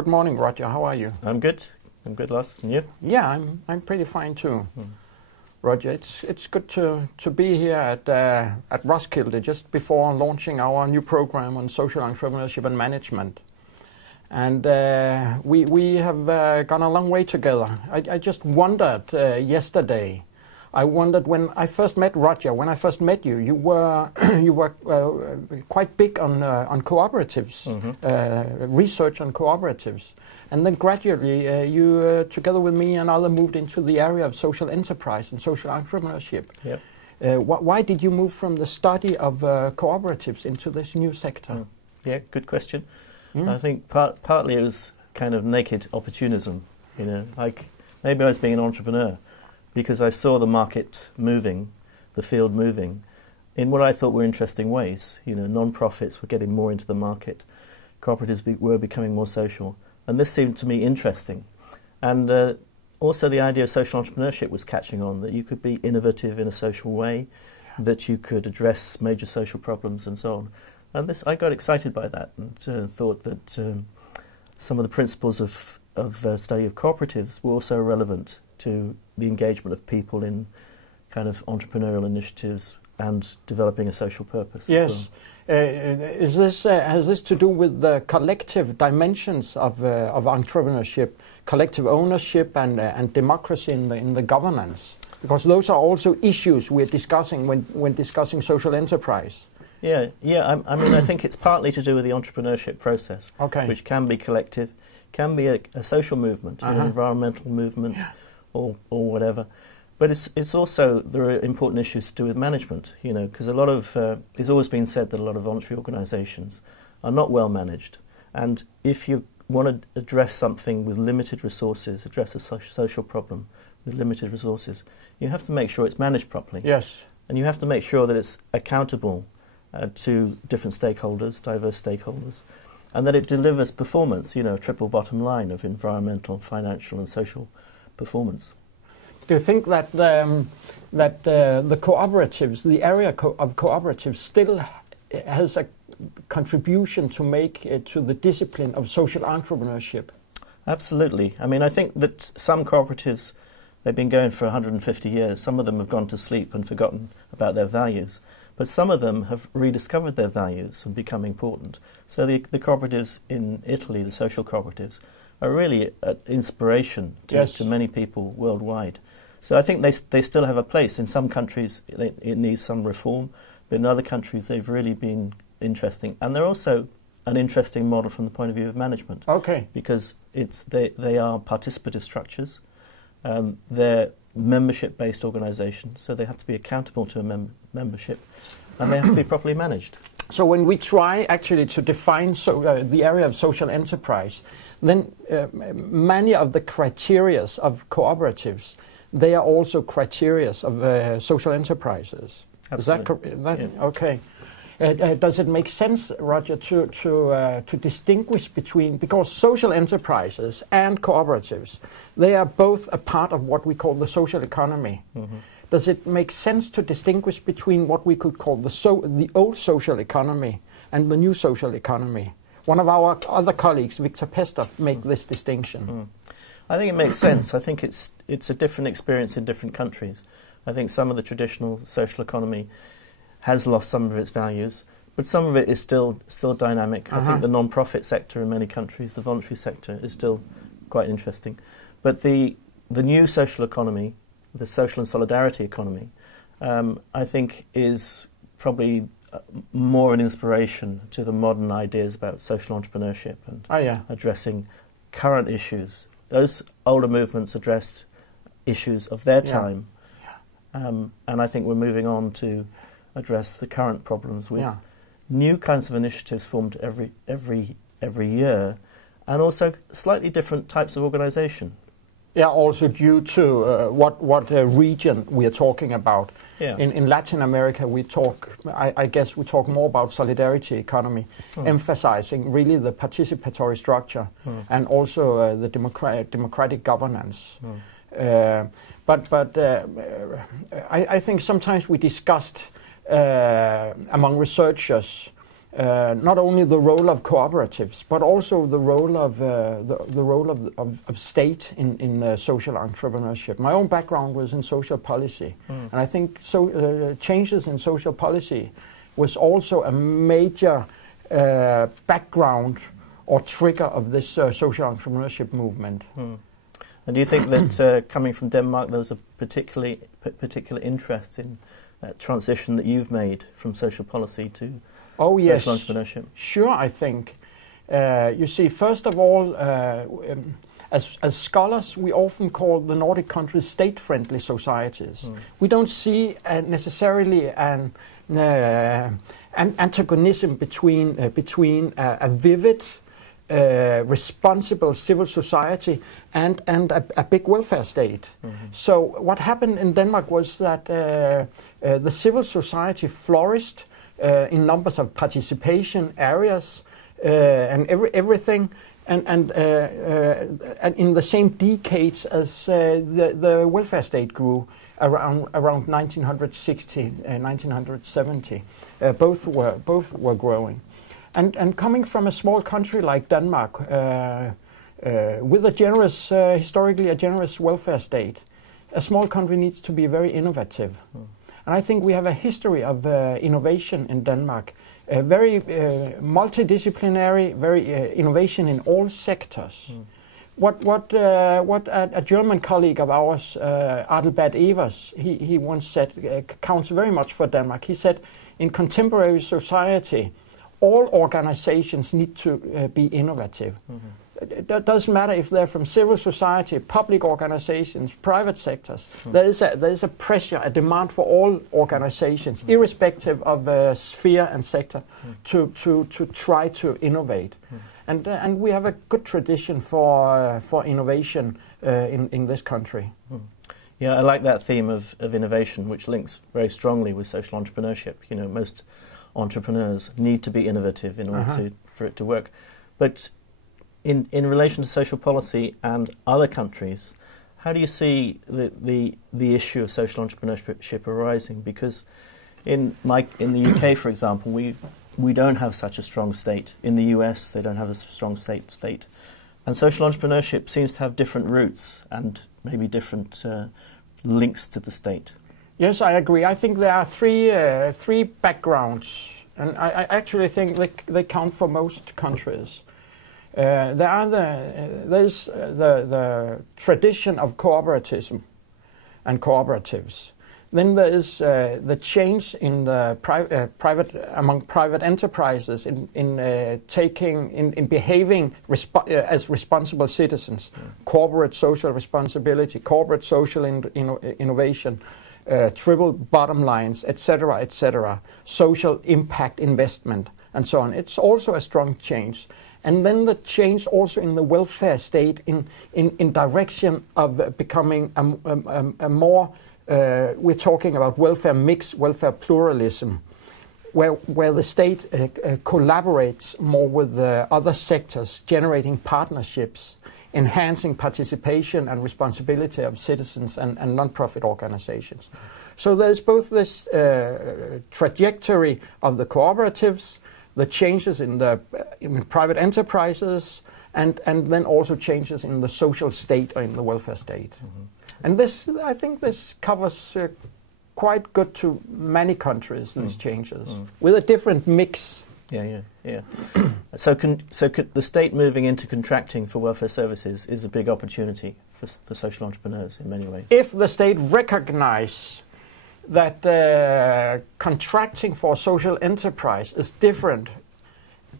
Good morning, Roger. How are you? I'm good. I'm good, Lars. And you? Yeah, I'm pretty fine too. Roger, it's good to be here at Roskilde just before launching our new program on social entrepreneurship and management. And we have gone a long way together. I just wondered yesterday. I wondered when I first met Roger. When I first met you, you were quite big on cooperatives, research on cooperatives, and then gradually you, together with me and others, moved into the area of social enterprise and social entrepreneurship. Yep. Why did you move from the study of cooperatives into this new sector? Yeah, good question. I think partly it was kind of naked opportunism. You know, like maybe I was being an entrepreneur, because I saw the market moving, the field moving, in what I thought were interesting ways. You know, non-profits were getting more into the market, cooperatives were becoming more social, and this seemed to me interesting. And also the idea of social entrepreneurship was catching on, that you could be innovative in a social way, that you could address major social problems and so on. And I got excited by that and thought that some of the principles of study of cooperatives were also relevant to the engagement of people in kind of entrepreneurial initiatives and developing a social purpose. Yes. Has this to do with the collective dimensions of entrepreneurship, collective ownership and democracy in the governance? Because those are also issues we're discussing when discussing social enterprise. Yeah. I mean, I think it's partly to do with the entrepreneurship process, which can be collective, can be a social movement, an environmental movement, or whatever. But it's also, there are important issues to do with management, you know, because a lot of, it's always been said that a lot of voluntary organisations are not well managed. And if you want to address something with limited resources, address a social problem with limited resources, you have to make sure it's managed properly. Yes. And you have to make sure that it's accountable to different stakeholders, diverse stakeholders, and that it delivers performance, you know, a triple bottom line of environmental, financial and social performance. Do you think that the cooperatives, the area of cooperatives, still has a contribution to make to the discipline of social entrepreneurship? Absolutely. I mean, I think that some cooperatives, they've been going for 150 years. Some of them have gone to sleep and forgotten about their values. But some of them have rediscovered their values and become important. So the cooperatives in Italy, the social cooperatives, are really an inspiration to many people worldwide. So I think they still have a place. In some countries it needs some reform, but in other countries they've really been interesting. And they're also an interesting model from the point of view of management. Okay. Because they are participative structures. They're membership-based organisations, so they have to be accountable to a membership, and they have to be properly managed. So when we try actually to define the area of social enterprise, then many of the criteria of cooperatives, they are also criteria of social enterprises. Absolutely. Is that okay? Does it make sense, Roger, to distinguish between, because social enterprises and cooperatives, they are both a part of what we call the social economy. Does it make sense to distinguish between what we could call the old social economy and the new social economy? One of our other colleagues, Victor Pestov, make this distinction. I think it makes sense. I think it's a different experience in different countries. I think some of the traditional social economy has lost some of its values, but some of it is still dynamic. I think the non-profit sector in many countries, the voluntary sector, is still quite interesting. But the new social economy, the social and solidarity economy, I think is probably more an inspiration to the modern ideas about social entrepreneurship and addressing current issues. Those older movements addressed issues of their time, and I think we're moving on to address the current problems with new kinds of initiatives formed every year, and also slightly different types of organisation. Yeah, also due to what region we are talking about. Yeah. In Latin America, I guess we talk more about solidarity economy, emphasizing really the participatory structure and also the democratic governance. But I think sometimes we discussed among researchers not only the role of cooperatives, but also the role of of state in social entrepreneurship. My own background was in social policy, and I think changes in social policy was also a major background or trigger of this social entrepreneurship movement. And do you think that coming from Denmark, there was a particular interest in that transition that you've made from social policy to social entrepreneurship? Sure, I think. You see, first of all, as scholars, we often call the Nordic countries state-friendly societies. We don't see necessarily an antagonism between a vivid, responsible civil society and a big welfare state. So what happened in Denmark was that the civil society flourished in numbers of participation areas and everything, and in the same decades as the welfare state grew around 1960, 1970. Both were growing. And coming from a small country like Denmark, with a generous, historically a generous welfare state, a small country needs to be very innovative. And I think we have a history of innovation in Denmark, very multidisciplinary, very innovation in all sectors. What a German colleague of ours, Adalbert Evers, he once said counts very much for Denmark. He said, in contemporary society, all organizations need to be innovative. It doesn't matter if they're from civil society, public organizations, private sectors. There is a pressure, a demand for all organizations, irrespective of sphere and sector, to try to innovate. And we have a good tradition for innovation in this country. Yeah, I like that theme of innovation, which links very strongly with social entrepreneurship. You know, most entrepreneurs need to be innovative in order for it to work. But in relation to social policy and other countries, how do you see the issue of social entrepreneurship arising? Because in the UK, for example, we don't have such a strong state. In the US, they don't have a strong state. And social entrepreneurship seems to have different roots and maybe different links to the state. Yes, I agree. I think there are three backgrounds, and I actually think they count for most countries. There's the tradition of cooperatism and cooperatives. Then there is the change in the among private enterprises in behaving as responsible citizens, corporate social responsibility, corporate social innovation. Triple bottom lines, etc., social impact investment, and so on. It's also a strong change. And then the change also in the welfare state in direction of becoming a more, we're talking about welfare mix, welfare pluralism, where the state collaborates more with other sectors, generating partnerships, enhancing participation and responsibility of citizens and non-profit organizations. So there's both this trajectory of the cooperatives, the changes in private enterprises, and then also changes in the social state or in the welfare state. And this, I think this covers quite good to many countries, these changes, with a different mix. Yeah. So the state moving into contracting for welfare services is a big opportunity for social entrepreneurs in many ways. If the state recognize that contracting for a social enterprise is different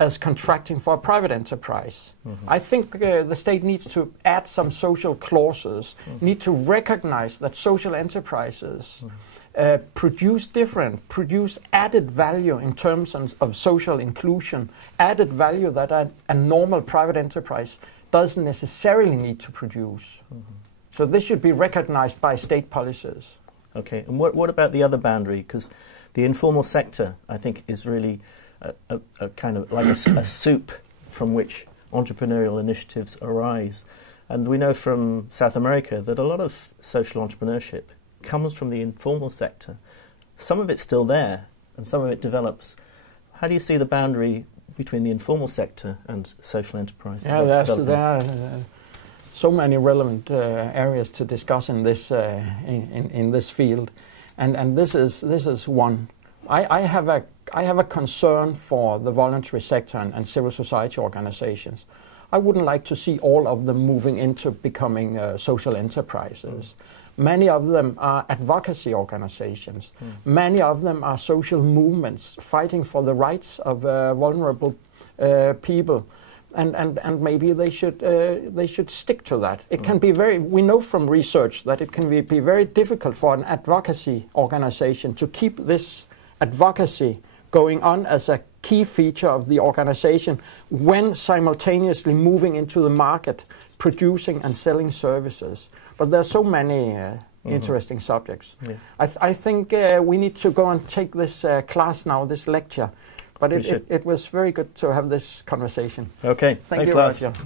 as contracting for a private enterprise, I think the state needs to add some social clauses, need to recognize that social enterprises produce added value in terms of social inclusion, added value that a normal private enterprise doesn't necessarily need to produce. So this should be recognized by state policies. Okay, and what about the other boundary? Because the informal sector, I think, is really a kind of like a soup from which entrepreneurial initiatives arise. And we know from South America that a lot of social entrepreneurship comes from the informal sector. Some of it's still there, and some of it develops. How do you see the boundary between the informal sector and social enterprise? Yeah, there are so many relevant areas to discuss in this in this field, and this is one. I have a concern for the voluntary sector and civil society organizations. I wouldn't like to see all of them moving into becoming social enterprises. Many of them are advocacy organizations. Many of them are social movements fighting for the rights of vulnerable people, and maybe they should stick to that. It can be we know from research that it can be very difficult for an advocacy organization to keep this advocacy going on as a key feature of the organization when simultaneously moving into the market, producing and selling services. But there are so many interesting subjects. Yeah. I think we need to go and take this class now, this lecture. But it was very good to have this conversation. Okay, Thank you, Lars. Roger.